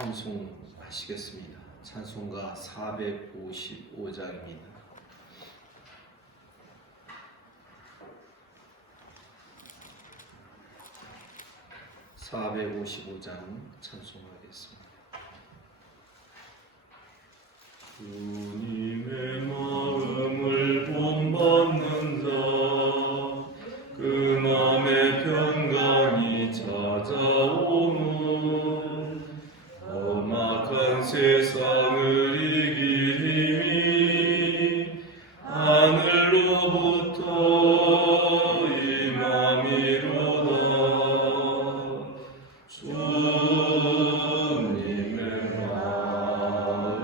찬송하시겠습니다. 찬송가 455장입니다. 찬송하겠습니다. 주님의 마음을 본받는 자, 그 맘에 평강이 찾아오는 험악한 세상을 이길 힘이 하늘로부터 임함이로다. 주님의 마음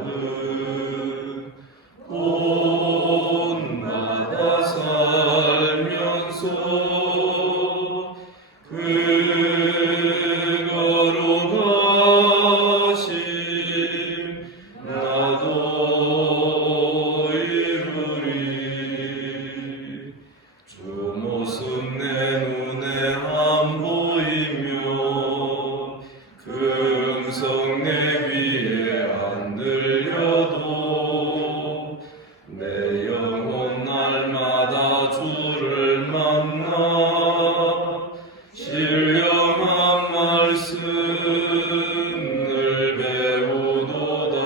본받아 살면서 그거로 가심 나도 이루리. 주 모습 내 눈에 안 보이며 그 음성 내 귀에 안 들려도 내 영혼 날마다 주를 만나 신령한 말씀을 배우도다.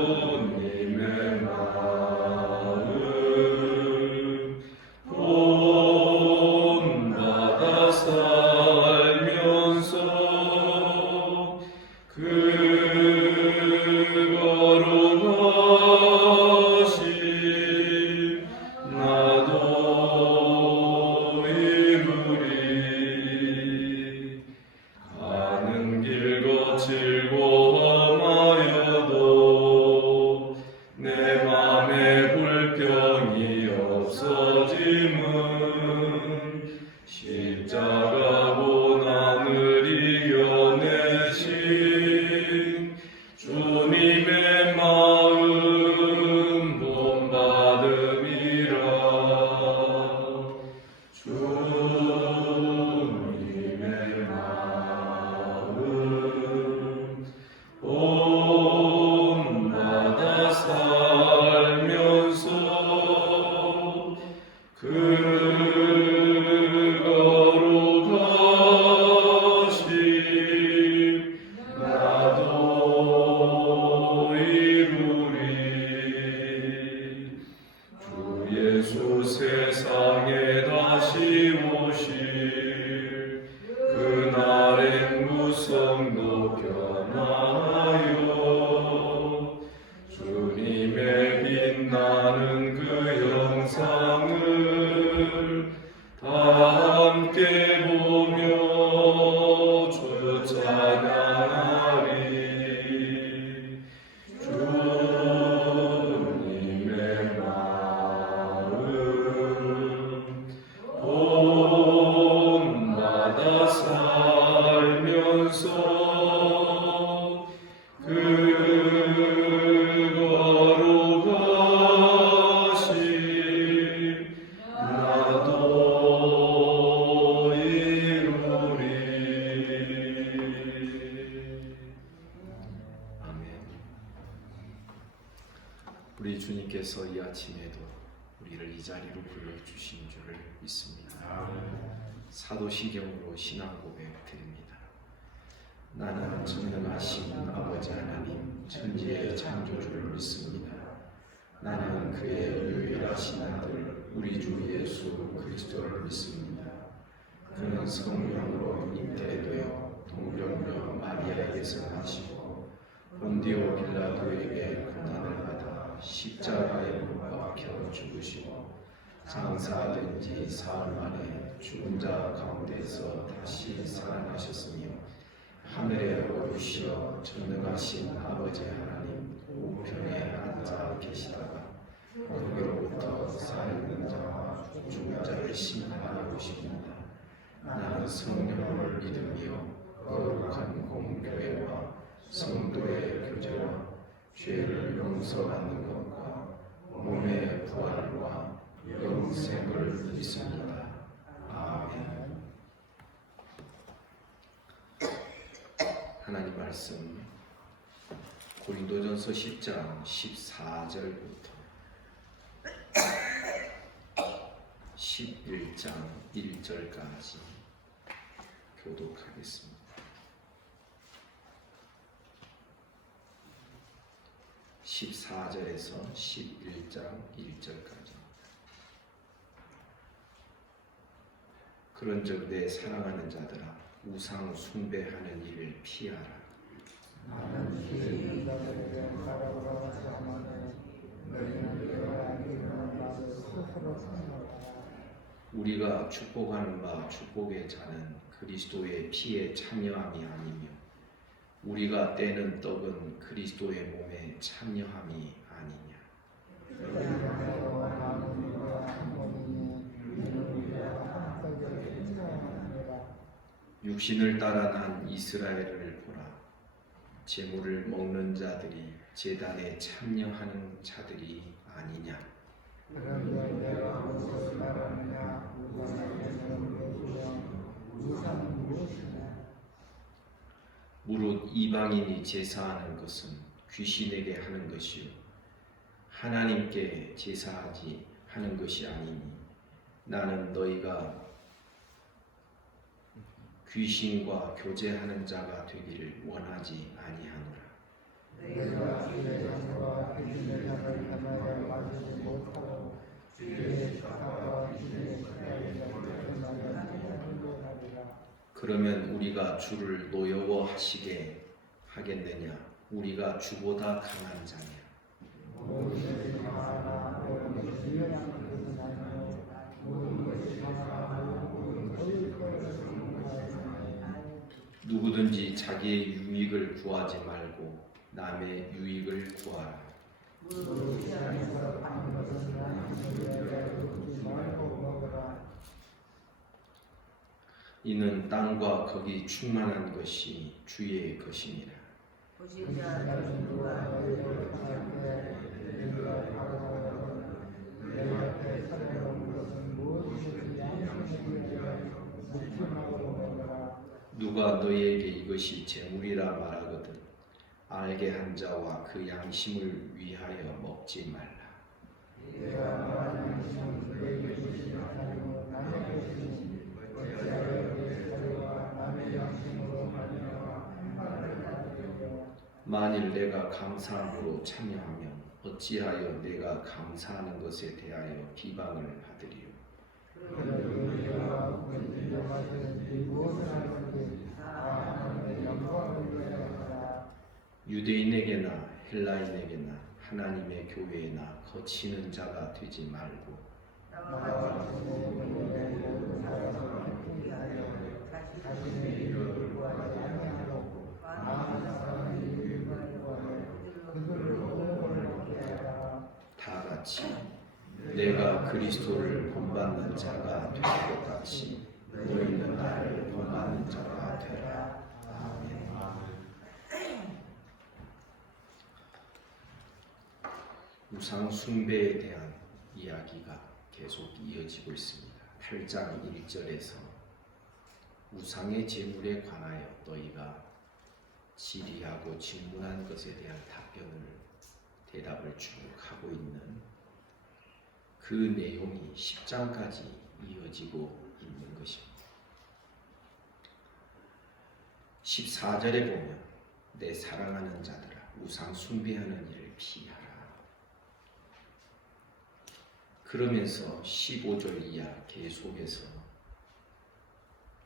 주님의 마음 본받아 살면서 그거로 가심 나도 이루리. 가는 길 거칠고 험하여도 내 맘에 불평이 없어짐은 십자가 고난을 이겨내신 주님의 마음 본받음이라. 주님의 마음 본받아 살면서 그거로 가심 나도 이루리. 주 예수 세상에 다시 오실 그날엔 무성도 변화하여 주님의 빛나는 그 영상을 다 함께 보며 주 찬양하리. 주님의 마음 본받아 살면서 그거로 가심 나도 이루리. 아멘. 우리 주님께서 이 아침에도 우리를 이 자리로 불러주신 줄을 믿습니다. 사도신경으로 신앙 고백 드립니다. 나는 전능하신 아버지 하나님 천지의 창조주를 믿습니다. 나는 그의 유일하신 아들 우리 주 예수 그리스도를 믿습니다. 그는 성령으로 잉태되어 동정녀 마리아에게서 나시고 본디오 빌라도에게 고난을 받아 십자가에 못 박혀 죽으시고 장사된 지 사흘 만에 죽은 자 가운데서 다시 살아나셨으며 하늘에 오르시어 전능하신 아버지 하나님 우편에 앉아 계시다가 거기로부터 살아있는 자와 죽은 자를 심판하러 오십니다. 나는 성령을 믿으며 거룩한 공교회와 성도의 교제와 죄를 용서받는 것과 몸의 부활과 영생을 믿습니다. 아멘. 하나님 말씀 고린도전서 10장 14절부터 11장 1절까지 교독하겠습니다. 14절에서 11장 1절까지. 그런즉 내 사랑하는 자들아 우상 숭배하는 일을 피하라. 나는 지혜의 자들에게 바라보라 하마는 너희는 내가 알기로는 나를 스스로 생각하라. 우리가 축복하는 바 축복의 자는 그리스도의 피에 참여함이 아니며 우리가 떼는 떡은 그리스도의 몸에 참여함이 아니냐. 너희가 나는 너와 한 몸이니 너희는 우리가 한 떡에 행사하느니라. 육신을 따라 난 이스라엘을 보라. 제물을 먹는 자들이 제단에 참여하는 자들이 아니냐. 그런데 내가 무엇을 말하느냐. 우상에게는 내주며 우상은 무엇이냐. 무릇 이방인이 제사하는 것은 귀신에게 하는 것이요 하나님께 제사하지 하는 것이 아니니 나는 너희가 귀신과 교제하는 자가 되기를 원하지 아니하노라. 내가 주의 영과 귀신의 향을 하나에 맞지 못하고 주의 사랑과 주의 사랑을 하리라. 그러면 우리가 주를 노여워하시게 하겠느냐? 우리가 주보다 강한 자냐? 모든 것이 강하나 모든 것이 유연한 것은 아니요 모든 것이 강하나 모든 것이 누구든지 자기의 유익을 구하지 말고 남의 유익을 구하라. 무릇 세상에서 파는 것은 하나님께 묻지 말고 먹으라. 이는 땅과 거기 충만한 것이 주의 것이니라. 보신 자는 누가 너희를 향할 때 너희가 바라보거든 내 앞에 찾아온 것은 무엇이든지 양심에 묻지 말고 먹으라. 누가 너희에게 이것이 재물이라 말하거든 알게 한 자와 그 양심을 위하여 먹지 말라. 내가 말하는 양심은 너희에게 주신 아니요 남의 것이니 어찌하여 내 자료와 남의 양심으로 말미암아 한 말을 받으려. 만일 내가 감사함으로 참여하면 어찌하여 내가 감사하는 것에 대하여 비방을 받으리요. 그러므로 너희가 무엇을 영하든지 무엇을 하든지 다 하나님의 영광을 위하여라. 유대인에게나 헬라인에게나 하나님의 교회에나 거치는 자가 되지 말고 나와 자신의 교회에 모든 사람을 함께 하여 자신의 일을 구하지 아니하고 많은 사람의 일을 구하여 그들로 도움을 얻게 하라. 다 같이 내가 그리스도를 본받는 자가 될 것 같이 너희는 나를 본받는 자가 되라. 아멘. 우상 숭배에 대한 이야기가 계속 이어지고 있습니다. 8장 1절에서 우상의 제물에 관하여 너희가 질의하고 질문한 것에 대한 대답을 쭉 하고 있는 그 내용이 10장까지 이어지고 있는 것입니다. 14절에 보면 내 사랑하는 자들아 우상 숭배하는 일을 피하라. 그러면서 15절 이하 계속해서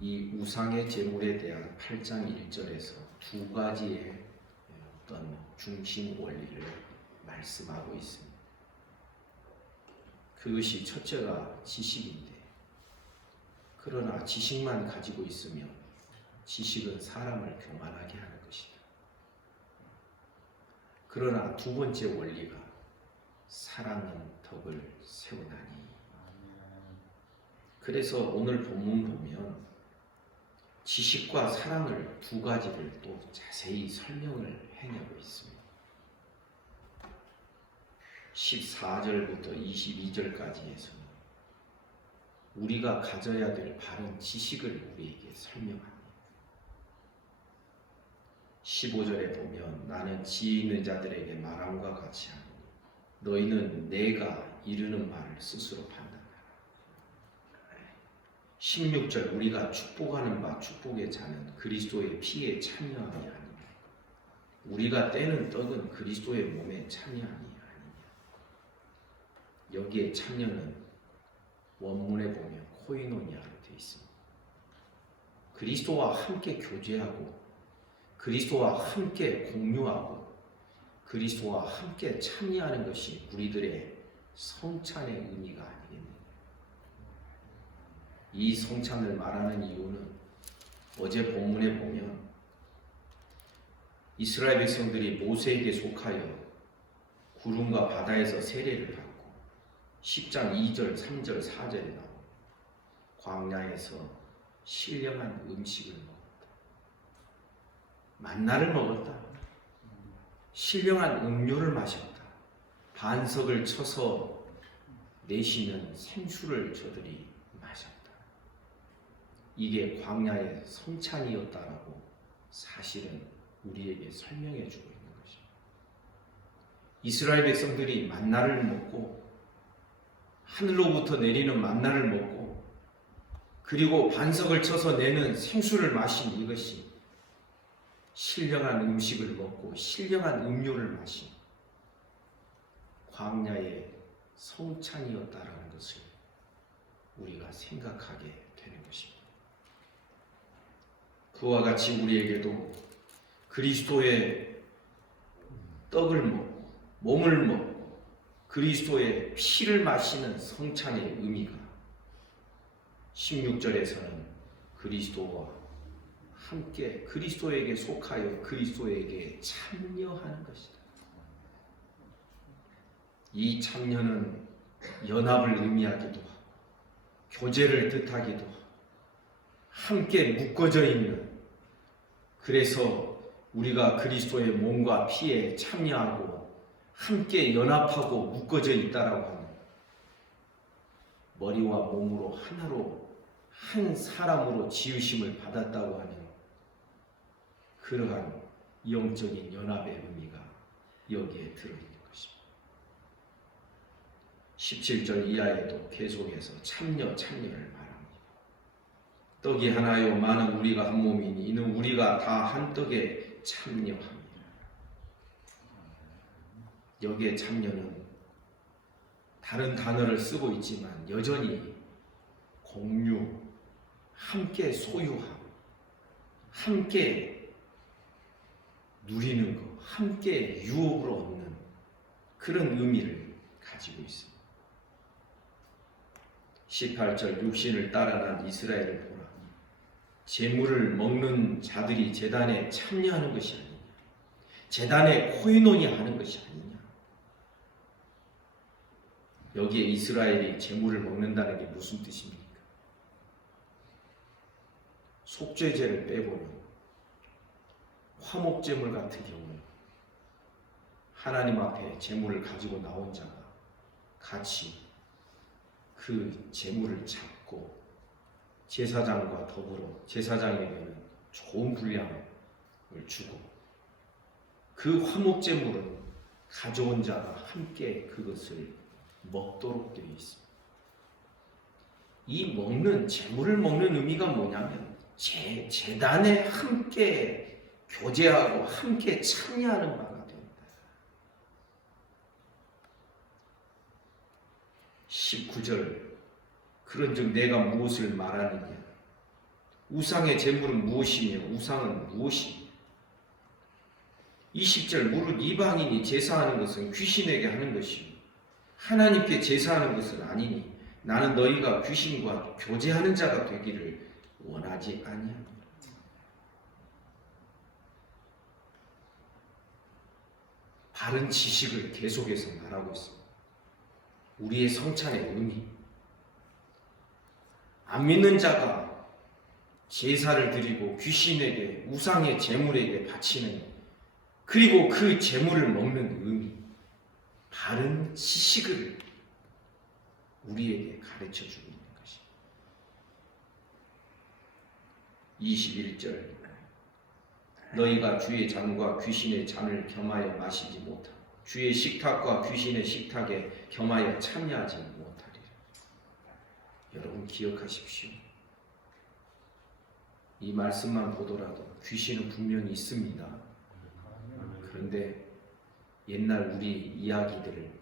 이 우상의 제물에 대한 8장 1절에서 두 가지의 어떤 중심 원리를 말씀하고 있습니다. 그것이 첫째가 지식인데 그러나 지식만 가지고 있으면 지식은 사람을 교만하게 하는 것이다. 그러나 두 번째 원리가 사랑은 덕을 세우나니. 그래서 오늘 본문 보면 지식과 사랑을 두 가지를 또 자세히 설명을 해내고 있습니다. 14절부터 22절까지에서는 우리가 가져야 될 바른 지식을 우리에게 설명합니다. 15절에 보면 나는 지혜 있는 자들에게 말함과 같이 하니 너희는 내가 이르는 말을 스스로 판단하라. 16절 우리가 축복하는 바 축복의 자는 그리스도의 피에 참여함이 아니냐. 우리가 떼는 떡은 그리스도의 몸에 참여함이 아니냐. 여기에 참여는 원문에 보면 코이노니아로 되어 있습니다. 그리스도와 함께 교제하고 그리스도와 함께 공유하고 그리스도와 함께 참여하는 것이 우리들의 성찬의 의미가 아니겠느냐. 이 성찬을 말하는 이유는 어제 본문에 보면 이스라엘 백성들이 모세에게 속하여 구름과 바다에서 세례를 받고 10장 2절, 3절, 4절에 나오고 광야에서 신령한 음식을 먹었다. 만나를 먹었다. 신령한 음료를 마셨다. 반석을 쳐서 내쉬는 생수를 저들이 마셨다. 이게 광야의 성찬이었다라고 사실은 우리에게 설명해 주고 있는 것입니다. 이스라엘 백성들이 만나를 먹고 하늘로부터 내리는 만나를 먹고 그리고 반석을 쳐서 내는 생수를 마신 이것이 신령한 음식을 먹고 신령한 음료를 마신 광야의 성찬이었다라는 것을 우리가 생각하게 되는 것입니다. 그와 같이 우리에게도 그리스도의 떡을 먹고 몸을 먹고 그리스도의 피를 마시는 성찬의 의미가 16절에서는 그리스도와 함께 그리스도에게 속하여 그리스도에게 참여하는 것이다. 이 참여는 연합을 의미하기도 하고 교제를 뜻하기도 하고 함께 묶어져 있는, 그래서 우리가 그리스도의 몸과 피에 참여하고 함께 연합하고 묶어져 있다라고 하는, 머리와 몸으로 하나로 한 사람으로 지으심을 받았다고 하는 그러한 영적인 연합의 의미가 여기에 들어있는 것입니다. 17절 이하에도 계속해서 참여를 말합니다. 떡이 하나요 많은 우리가 한 몸이니 이는 우리가 다 한 떡에 참여합니다. 여기에 참여는 다른 단어를 쓰고 있지만 여전히 공유, 함께 소유함, 함께 누리는 것, 함께 유업으로 얻는 그런 의미를 가지고 있습니다. 18절 육신을 따라 난 이스라엘을 보라. 제물을 먹는 자들이 제단에 참여하는 것이 아니냐, 제단에 코이노니 하는 것이 아니냐. 여기에 이스라엘이 제물을 먹는다는 게 무슨 뜻입니까? 속죄제를 빼고는 화목제물 같은 경우는 하나님 앞에 제물을 가지고 나온 자가 같이 그 제물을 잡고 제사장과 더불어 제사장에게는 좋은 분량을 주고 그 화목제물은 가져온 자가 함께 그것을 먹도록 되어 있습니다. 이 먹는, 제물을 먹는 의미가 뭐냐면 제단에 함께 교제하고 함께 참여하는 바가 됩니다. 19절 그런즉 내가 무엇을 말하느냐, 우상의 제물은 무엇이며 우상은 무엇이냐. 20절 무릇 이방인이 제사하는 것은 귀신에게 하는 것이요 하나님께 제사하는 것은 아니니 나는 너희가 귀신과 교제하는 자가 되기를 원하지 아니하노라. 바른 지식을 계속해서 말하고 있습니다. 우리의 성찬의 의미, 안 믿는 자가 제사를 드리고 귀신에게, 우상의 제물에게 바치는, 그리고 그 제물을 먹는 의미, 바른 지식을 우리에게 가르쳐주고 있는 것입니다. 21절 너희가 주의 잔과 귀신의 잔을 겸하여 마시지 못하고 주의 식탁과 귀신의 식탁에 겸하여 참여하지 못하리라. 여러분 기억하십시오. 이 말씀만 보더라도 귀신은 분명히 있습니다. 그런데 옛날 우리 이야기들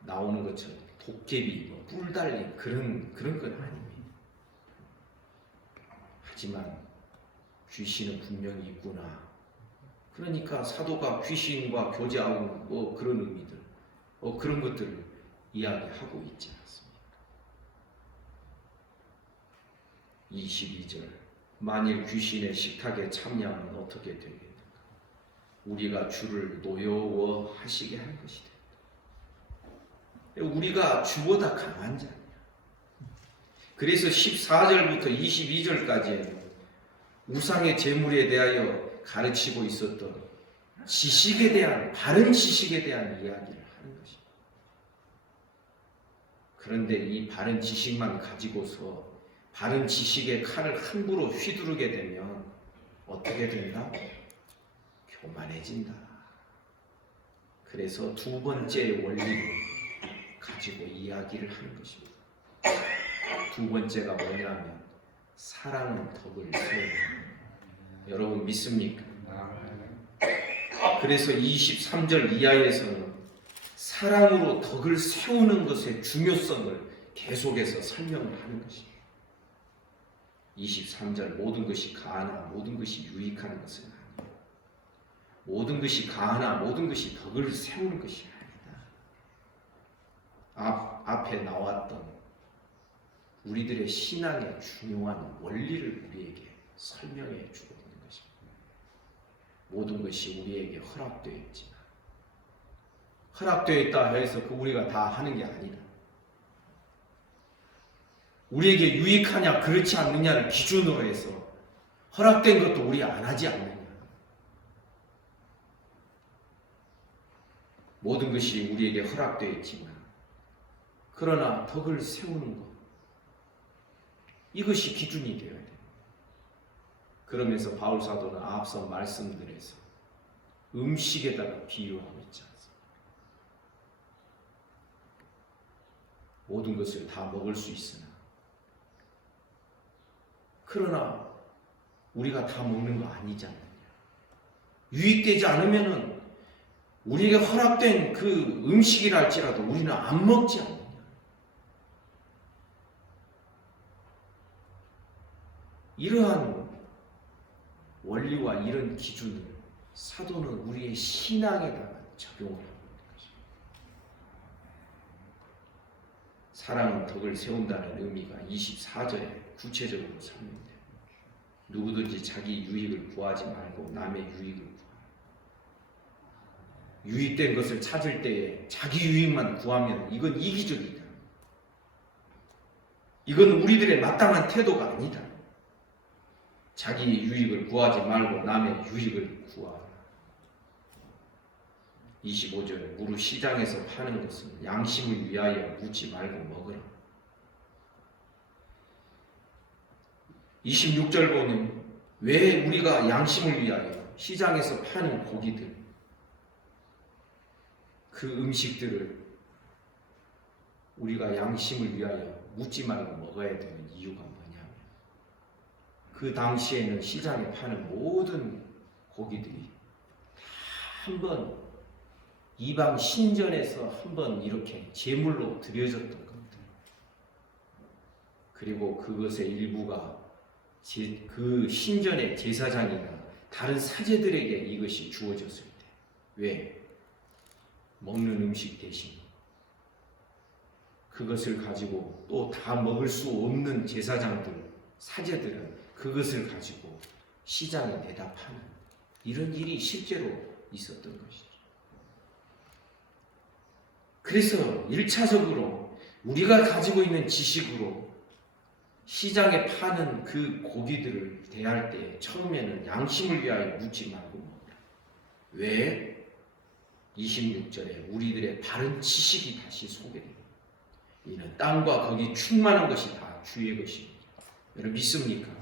나오는 것처럼 도깨비, 뿔 달린 그런 건 아닙니다. 하지만 귀신은 분명히 있구나. 그러니까 사도가 귀신과 교제하고 그런 의미들, 그런 것들을 이야기하고 있지 않습니까? 22절 만일 귀신의 식탁에 참여하면 어떻게 되겠는가? 우리가 주를 노여워하시게 할 것이다. 우리가 주보다 강한 자냐. 그래서 14절부터 22절까지는 우상의 제물에 대하여 가르치고 있었던 지식에 대한, 바른 지식에 대한 이야기를 하는 것입니다. 그런데 이 바른 지식만 가지고서 바른 지식의 칼을 함부로 휘두르게 되면 어떻게 된다? 교만해진다. 그래서 두 번째 원리를 가지고 이야기를 하는 것입니다. 두 번째가 뭐냐면 사랑은 덕을 세운다. 여러분 믿습니까? 그래서 23절 이하에서는 사랑으로 덕을 세우는 것의 중요성을 계속해서 설명을 하는 것입니다. 23절 모든 것이 가하나 모든 것이 유익하는 것은 아니다. 모든 것이 가하나 모든 것이 덕을 세우는 것이 아니다. 앞에 나왔던 우리들의 신앙의 중요한 원리를 우리에게 설명해 주고 있는 것입니다. 모든 것이 우리에게 허락되어 있지만 허락되어 있다 해서 우리가 다 하는 게 아니다. 우리에게 유익하냐 그렇지 않느냐를 기준으로 해서 허락된 것도 우리 안 하지 않느냐. 모든 것이 우리에게 허락되어 있지만 그러나 덕을 세우는 것, 이것이 기준이 되어야 됩니다. 그러면서 바울 사도는 앞서 말씀드려서 음식에다가 비유하고 있지 않습니까? 모든 것을 다 먹을 수 있으나 그러나 우리가 다 먹는 거 아니지 않느냐. 유익되지 않으면은 우리에게 허락된 그 음식이랄지라도 우리는 안 먹지 않느냐. 이러한 원리와 이런 기준을 사도는 우리의 신앙에다가 적용을 하고 있는 것입니다. 사랑은 덕을 세운다는 의미가 24절에 구체적으로 설명돼요. 누구든지 자기 유익을 구하지 말고 남의 유익을 구하라. 유익된 것을 찾을 때에 자기 유익만 구하면 이건 이기적이다. 이건 우리들의 마땅한 태도가 아니다. 자기 유익을 구하지 말고 남의 유익을 구하라. 25절 무릇 시장에서 파는 것은 양심을 위하여 묻지 말고 먹으라. 26절 보면 왜 우리가 양심을 위하여 시장에서 파는 고기들, 그 음식들을 우리가 양심을 위하여 묻지 말고 먹어야 되는 이유가 뭐냐면 그 당시에는 시장에 파는 모든 고기들이 다 한번 이방 신전에서 한번 이렇게 제물로 드려졌던 것들, 그리고 그것의 일부가 그 신전의 제사장이나 다른 사제들에게 이것이 주어졌을 때, 왜? 먹는 음식 대신 그것을 가지고 또 다 먹을 수 없는 제사장들, 사제들은 그것을 가지고 시장에 내다 파는 이런 일이 실제로 있었던 것이죠. 그래서 1차적으로 우리가 가지고 있는 지식으로 시장에 파는 그 고기들을 대할 때 처음에는 양심을 위하여 묻지 말고 먹으라. 왜? 26절에 우리들의 바른 지식이 다시 소개됩니다. 이는 땅과 거기 충만한 것이 다 주의 것입니다. 여러분 믿습니까?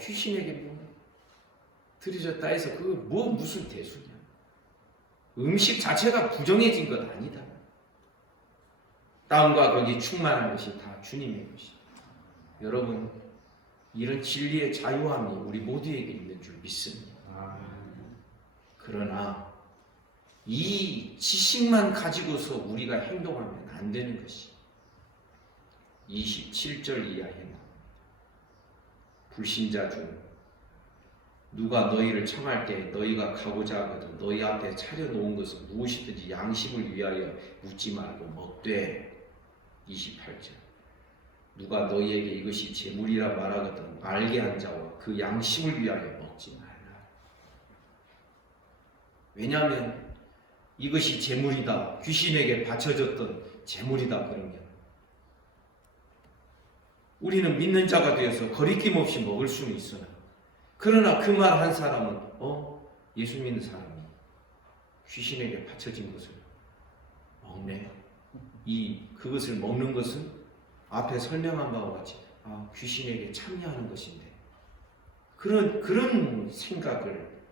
귀신에게 뭐 드려졌다 해서 그거 무슨 대수냐. 음식 자체가 부정해진 것 아니다. 땅과 거기 충만한 것이 다 주님의 것이다. 여러분, 이런 진리의 자유함이 우리 모두에게 있는 줄 믿습니다. 그러나 이 지식만 가지고서 우리가 행동하면 안 되는 것이 27절 이하에 나옵니다. 불신자 중 누가 너희를 청할 때 너희가 가고자 하거든 너희 앞에 차려놓은 것은 무엇이든지 양심을 위하여 묻지 말고 먹되. 28절 누가 너희에게 이것이 재물이라 말하거든 알게 한 자와 그 양심을 위하여 먹지 말라. 왜냐하면 이것이 재물이다, 귀신에게 바쳐졌던 재물이다 그러면 우리는 믿는 자가 되어서 거리낌 없이 먹을 수는 있으나, 그러나 그 말 한 사람은 예수 믿는 사람이 귀신에게 바쳐진 것을 먹네. 그것을 먹는 것은 앞에 설명한 바와 같이 귀신에게 참여하는 것인데, 그런 생각을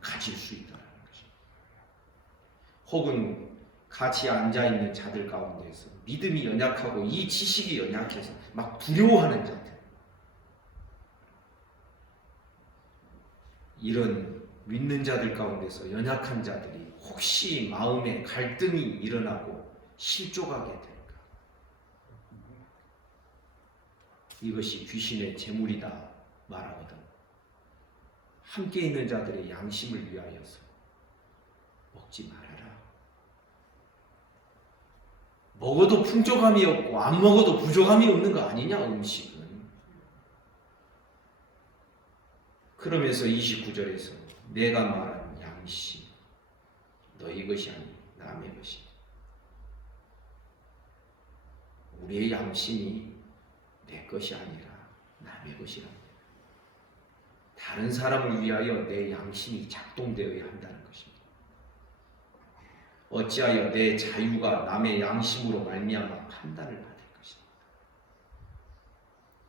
가질 수 있다는 것입니다. 혹은 같이 앉아있는 자들 가운데서 믿음이 연약하고 이 지식이 연약해서 막 두려워하는 자들, 이런 믿는 자들 가운데서 연약한 자들이 혹시 마음에 갈등이 일어나고 실족하게 될까? 이것이 귀신의 재물이다 말하거든 함께 있는 자들의 양심을 위하여서 먹지 말아라. 먹어도 풍족함이 없고 안 먹어도 부족함이 없는 거 아니냐 음식은. 그러면서 29절에서 내가 말한 양심 너희 것이 아니 남의 것이다. 우리의 양심이 내 것이 아니라 남의 것이랍니다. 다른 사람을 위하여 내 양심이 작동되어야 한다는 것입니다. 어찌하여 내 자유가 남의 양심으로 말미암아 판단을 받을 것입니다.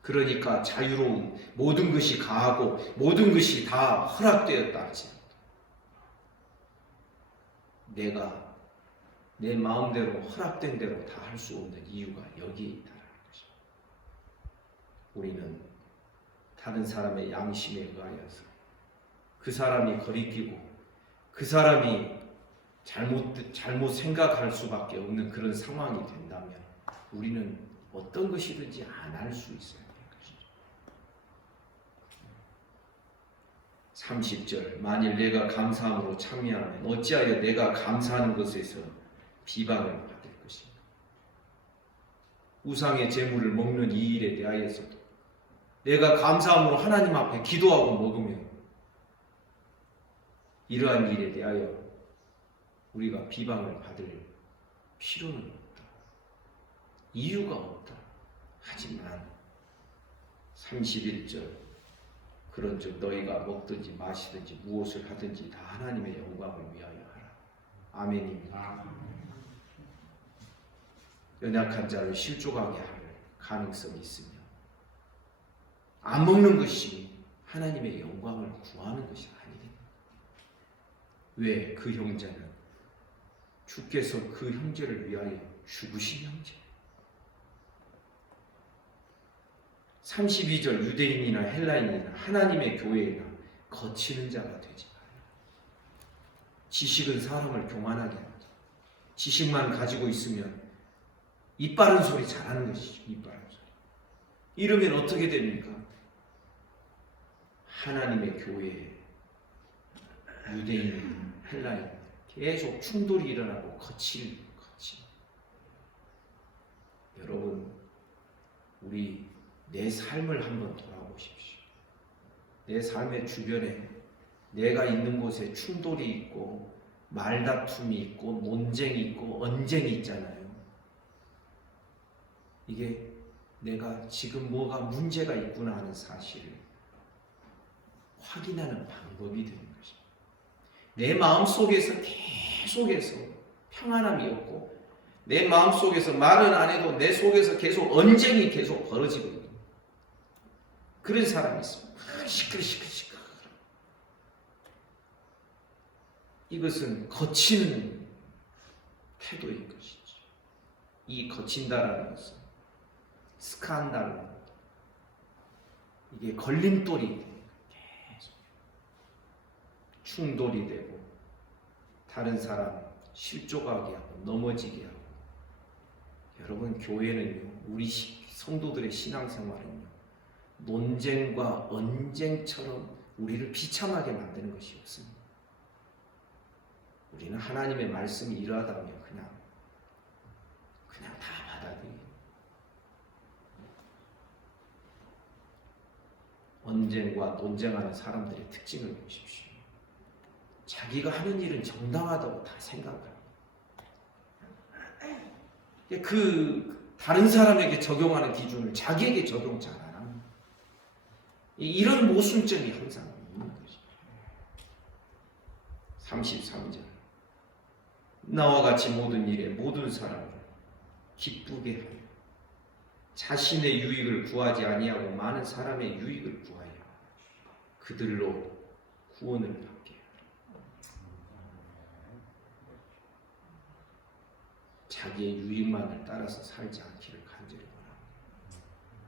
그러니까 자유로운 모든 것이 가하고 모든 것이 다 허락되었다 할지라도 내가 내 마음대로 허락된 대로 다 할 수 없는 이유가 여기에 있다는 것입니다. 우리는 다른 사람의 양심에 의하여서 그 사람이 거리끼고 그 사람이 잘못 생각할 수밖에 없는 그런 상황이 된다면 우리는 어떤 것이든지 안 할 수 있어야 되는 것이죠. 30절 만일 내가 감사함으로 참여하면 어찌하여 내가 감사하는 것에서 비방을 받을 것인가. 우상의 재물을 먹는 이 일에 대하여서도 내가 감사함으로 하나님 앞에 기도하고 먹으면 이러한 일에 대하여 우리가 비방을 받을 필요는 없다. 이유가 없다. 하지만 31절 그런즉 너희가 먹든지 마시든지 무엇을 하든지 다 하나님의 영광을 위하여 하라. 아멘입니다. 연약한 자를 실족하게 할 가능성이 있으며 안 먹는 것이 하나님의 영광을 구하는 것이 아니됩니다. 왜? 그 형제는 주께서 그 형제를 위하여 죽으신 형제. 32절 유대인이나 헬라인이나 하나님의 교회나 거치는 자가 되지 말라. 지식은 사람을 교만하게 합니다. 지식만 가지고 있으면 입 바른 소리 잘하는 것이죠. 입 바른 소리. 이러면 어떻게 됩니까? 하나님의 교회에 유대인, 헬라인 계속 충돌이 일어나고 거칠. 여러분, 우리 내 삶을 한번 돌아보십시오. 내 삶의 주변에 내가 있는 곳에 충돌이 있고 말다툼이 있고 논쟁이 있고 언쟁이 있잖아요. 이게 내가 지금 뭐가 문제가 있구나 하는 사실을 확인하는 방법이 되는 것입니다. 내 마음속에서 계속해서 평안함이 없고 내 마음속에서 말은 안 해도 내 속에서 계속 언쟁이 계속 벌어지고 있는 그런 사람이 있습니다. 시끌. 이것은 거치는 태도인 것이지. 이 거친다라는 것은 스칸달로, 이게 걸림돌이 계속 충돌이 되고 다른 사람 실족하게 하고 넘어지게 하고. 여러분, 교회는요, 우리 성도들의 신앙생활은요, 논쟁과 언쟁처럼 우리를 비참하게 만드는 것이 없습니다. 우리는 하나님의 말씀이 이러하다면 그냥 다 받아들여요. 언쟁과 논쟁하는 사람들의 특징을 보십시오. 자기가 하는 일은 정당하다고 다 생각합니다. 다른 사람에게 적용하는 기준을 자기에게 적용 잘 안 합니다. 이런 모순점이 항상 있는 것입니다. 33절. 나와 같이 모든 일에 모든 사람을 기쁘게 하여 자신의 유익을 구하지 아니하고 많은 사람의 유익을 구하여 그들로 구원을 받게 하라. 자기의 유익만을 따라서 살지 않기를 간절히 원합니다.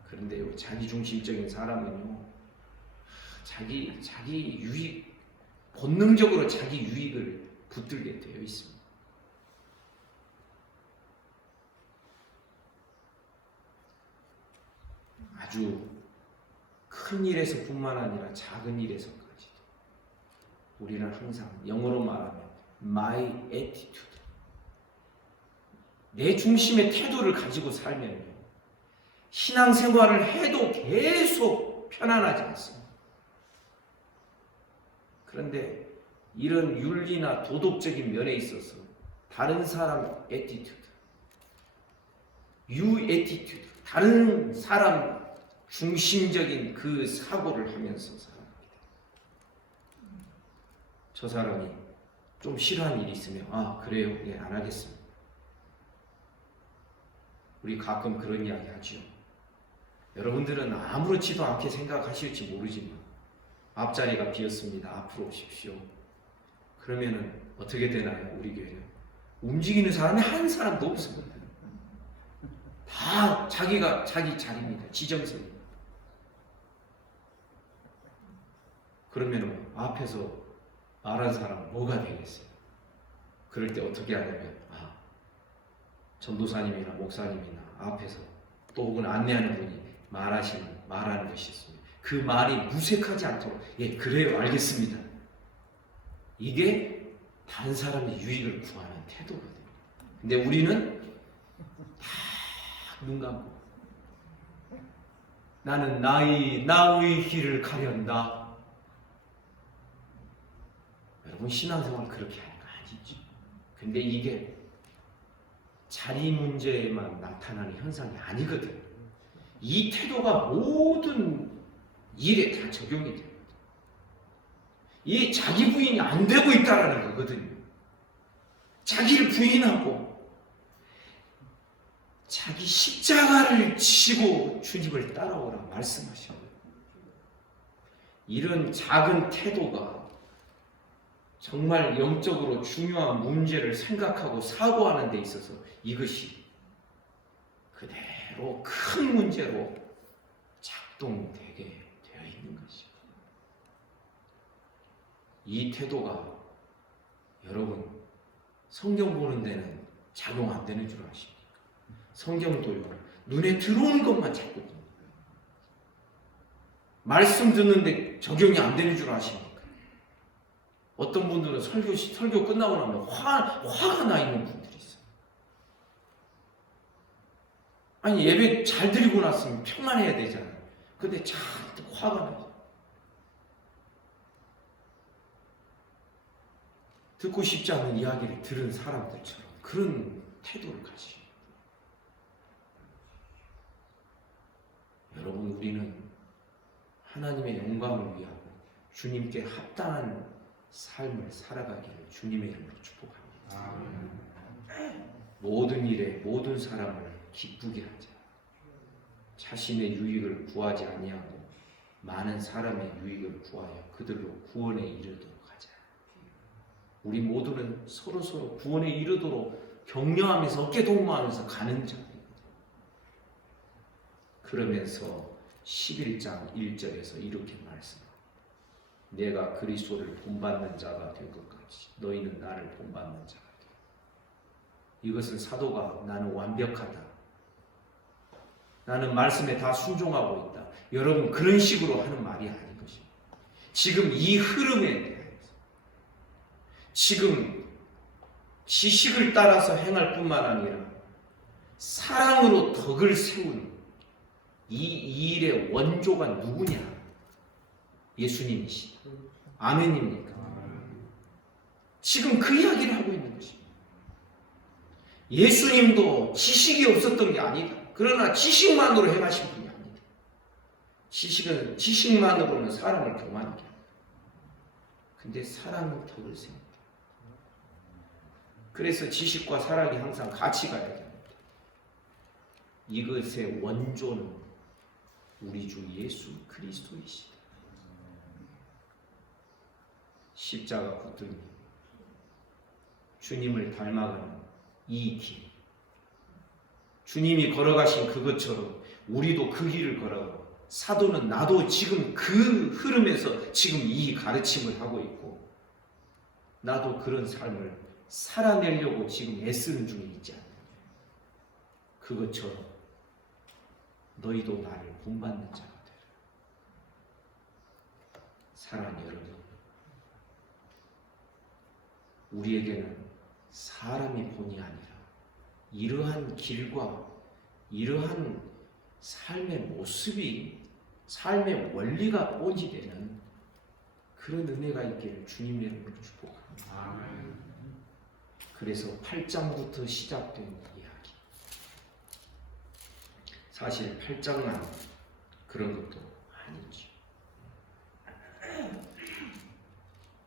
그런데요, 자기중심적인 사람은요, 자기 유익, 본능적으로 자기 유익을 붙들게 되어 있습니다. 아주 큰 일에서뿐만 아니라 작은 일에서까지도 우리는 항상 영어로 말하면 my attitude, 내 중심의 태도를 가지고 살면요, 신앙생활을 해도 계속 편안하지 않습니다. 그런데 이런 윤리나 도덕적인 면에 있어서 다른 사람 attitude, you attitude, 다른 사람 중심적인 그 사고를 하면서 살아갑니다. 저 사람이 좀 싫어하는 일이 있으면 그래요, 예, 안 하겠습니다. 우리 가끔 그런 이야기 하죠. 여러분들은 아무렇지도 않게 생각하실지 모르지만 앞자리가 비었습니다. 앞으로 오십시오. 그러면은 어떻게 되나요? 우리 교회는 움직이는 사람이 한 사람도 없습니다. 다 자기가 자기 자리입니다. 지정석입니다. 그러면 앞에서 말한 사람은 뭐가 되겠어요? 그럴 때 어떻게 하냐면 전도사님이나 목사님이나 앞에서 또 혹은 안내하는 분이 말하는 것이 있습니다. 그 말이 무색하지 않도록 예, 그래요, 알겠습니다. 이게 다른 사람의 유익을 구하는 태도거든요. 근데 우리는 다 눈 감고 나는 나의 길을 가련다. 여러분, 신앙생활 그렇게 하는 거 아니죠. 근데 이게 자리 문제에만 나타나는 현상이 아니거든요. 이 태도가 모든 일에 다 적용이 됩니다. 이 자기 부인이 안 되고 있다는 거거든요. 자기를 부인하고 자기 십자가를 지고 주님을 따라오라 말씀하셔요. 이런 작은 태도가 정말 영적으로 중요한 문제를 생각하고 사고하는 데 있어서 이것이 그대로 큰 문제로 작동되게 되어 있는 것이죠. 이 태도가 여러분 성경 보는 데는 작용 안 되는 줄 아십니까? 성경도요, 눈에 들어오는 것만 찾고 있습니다. 말씀 듣는데 적용이 안 되는 줄 아십니까? 어떤 분들은 설교 끝나고 나면 화가 나 있는 분들이 있어요. 아니, 예배 잘 드리고 났으면 평안해야 되잖아요. 근데 잔뜩 화가 나요. 듣고 싶지 않은 이야기를 들은 사람들처럼 그런 태도를 가지십니다. 여러분, 우리는 하나님의 영광을 위하고 주님께 합당한 삶을 살아가기를 주님의 이름으로 축복합니다. 모든 일에 모든 사람을 기쁘게 하자. 자신의 유익을 구하지 아니하고 많은 사람의 유익을 구하여 그들로 구원에 이르도록 하자. 우리 모두는 서로서로 구원에 이르도록 격려하면서 어깨 동무하면서 가는 자입니다. 그러면서 11장 1절에서 이렇게 말씀합니다. 내가 그리스도를 본받는 자가 될 것까지 너희는 나를 본받는 자가 되라. 이것은 사도가 나는 완벽하다, 나는 말씀에 다 순종하고 있다, 여러분 그런 식으로 하는 말이 아닌 것입니다. 지금 이 흐름에 대해서 지금 지식을 따라서 행할 뿐만 아니라 사랑으로 덕을 세우는 이 일의 원조가 누구냐? 예수님이시다. 아멘입니까? 지금 그 이야기를 하고 있는 것입니다. 예수님도 지식이 없었던 게 아니다. 그러나 지식만으로 행하신 분이 아니다. 지식만으로는 사람을 교만하게 합니다. 근데 사랑은 덕을 세웁니다. 그래서 지식과 사랑이 항상 같이 가야 됩니다. 이것의 원조는 우리 주 예수 그리스도이시다. 십자가 붙들고 주님을 닮아가는 이 길, 주님이 걸어가신 그것처럼 우리도 그 길을 걸어가고, 사도는 나도 지금 그 흐름에서 지금 이 가르침을 하고 있고, 나도 그런 삶을 살아내려고 지금 애쓰는 중에 있지 않느냐. 그것처럼 너희도 나를 본받는 자가 되라. 사랑하는 여러분, 우리에게는 사람이 본이 아니라 이러한 길과 이러한 삶의 모습이, 삶의 원리가 본이 되는 그런 은혜가 있기를 주님의 이름으로 축복합니다. 그래서 8장부터 시작된 이야기, 사실 8장만 그런 것도 아니죠.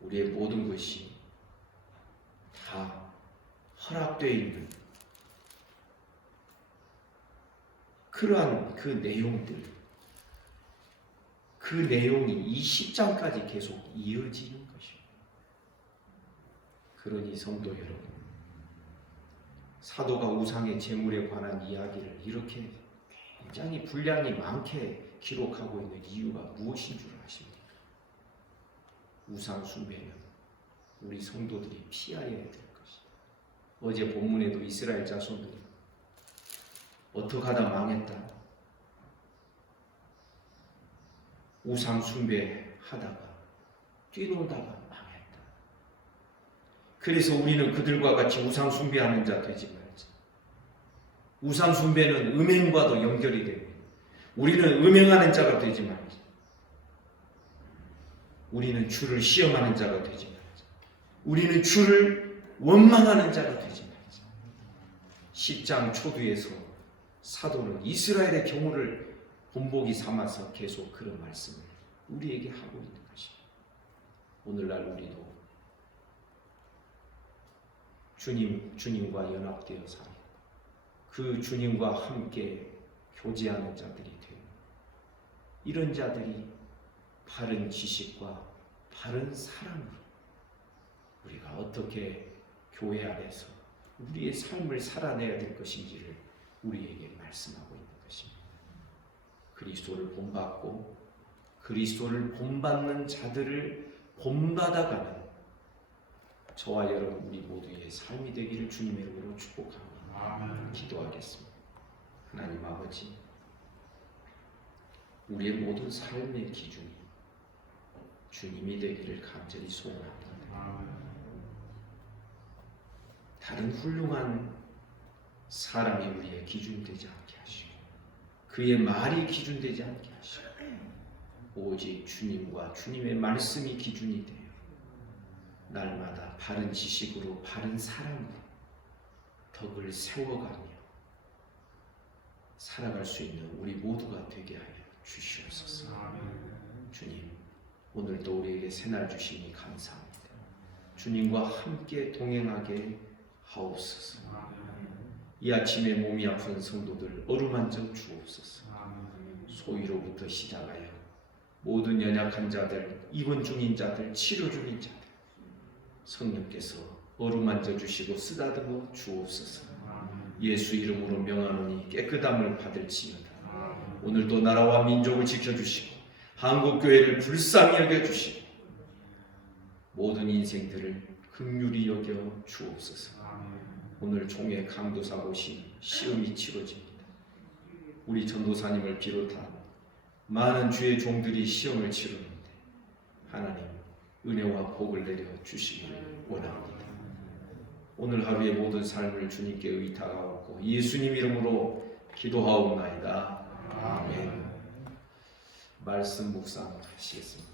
우리의 모든 것이 다 허락되어 있는 그러한 그 내용들, 그 내용이 20장까지 계속 이어지는 것입니다. 그러니 성도 여러분, 사도가 우상의 제물에 관한 이야기를 이렇게 굉장히 분량이 많게 기록하고 있는 이유가 무엇인 줄 아십니까? 우상 숭배는 우리 성도들이 피하여야 될 것이다. 어제 본문에도 이스라엘 자손들이 어떻게 하다 망했다, 우상 숭배하다가 뛰놀다가 망했다. 그래서 우리는 그들과 같이 우상 숭배하는 자 되지 말자. 우상 숭배는 음행과도 연결이 됩니다. 우리는 음행하는 자가 되지 말자. 우리는 주를 시험하는 자가 되지 말자. 우리는 주를 원망하는 자가 되지 말자. 10장 초두에서 사도는 이스라엘의 경우를 본보기 삼아서 계속 그런 말씀을 우리에게 하고 있는 것입니다. 오늘날 우리도 주님과 연합되어 살고 그 주님과 함께 교제하는 자들이 되고, 이런 자들이 바른 지식과 바른 사랑으로 우리가 어떻게 교회 안에서 우리의 삶을 살아내야 될 것인지를 우리에게 말씀하고 있는 것입니다. 그리스도를 본받고 그리스도를 본받는 자들을 본받아가는 저와 여러분 우리 모두의 삶이 되기를 주님의 이름으로 축복합니다. 아멘. 기도하겠습니다. 하나님 아버지, 우리의 모든 삶의 기준이 주님이 되기를 간절히 소원합니다. 다른 훌륭한 사람이 우리의 기준이 되지 않게 하시고, 그의 말이 기준되지 않게 하시고, 오직 주님과 주님의 말씀이 기준이 되어 날마다 바른 지식으로 바른 사랑으로 덕을 세워가며 살아갈 수 있는 우리 모두가 되게 하여 주시옵소서. 주님, 오늘도 우리에게 새날 주시니 감사합니다. 주님과 함께 동행하게 하옵소서. 이 아침에 몸이 아픈 성도들 어루만져 주옵소서. 소위로부터 시작하여 모든 연약한 자들, 입원 중인 자들, 치료 중인 자들, 성령께서 어루만져 주시고 쓰다듬어 주옵소서. 예수 이름으로 명하노니 깨끗함을 받을지어다. 오늘도 나라와 민족을 지켜주시고 한국교회를 불쌍히 여겨주시고 모든 인생들을 긍휼히 여겨 주옵소서. 오늘 총회 강도사고시 시험이 치러집니다. 우리 전도사님을 비롯한 많은 주의 종들이 시험을 치르는데 하나님 은혜와 복을 내려 주시기를 원합니다. 오늘 하루의 모든 삶을 주님께 의탁하옵고 예수님 이름으로 기도하옵나이다. 아멘. 말씀 묵상하시겠습니다.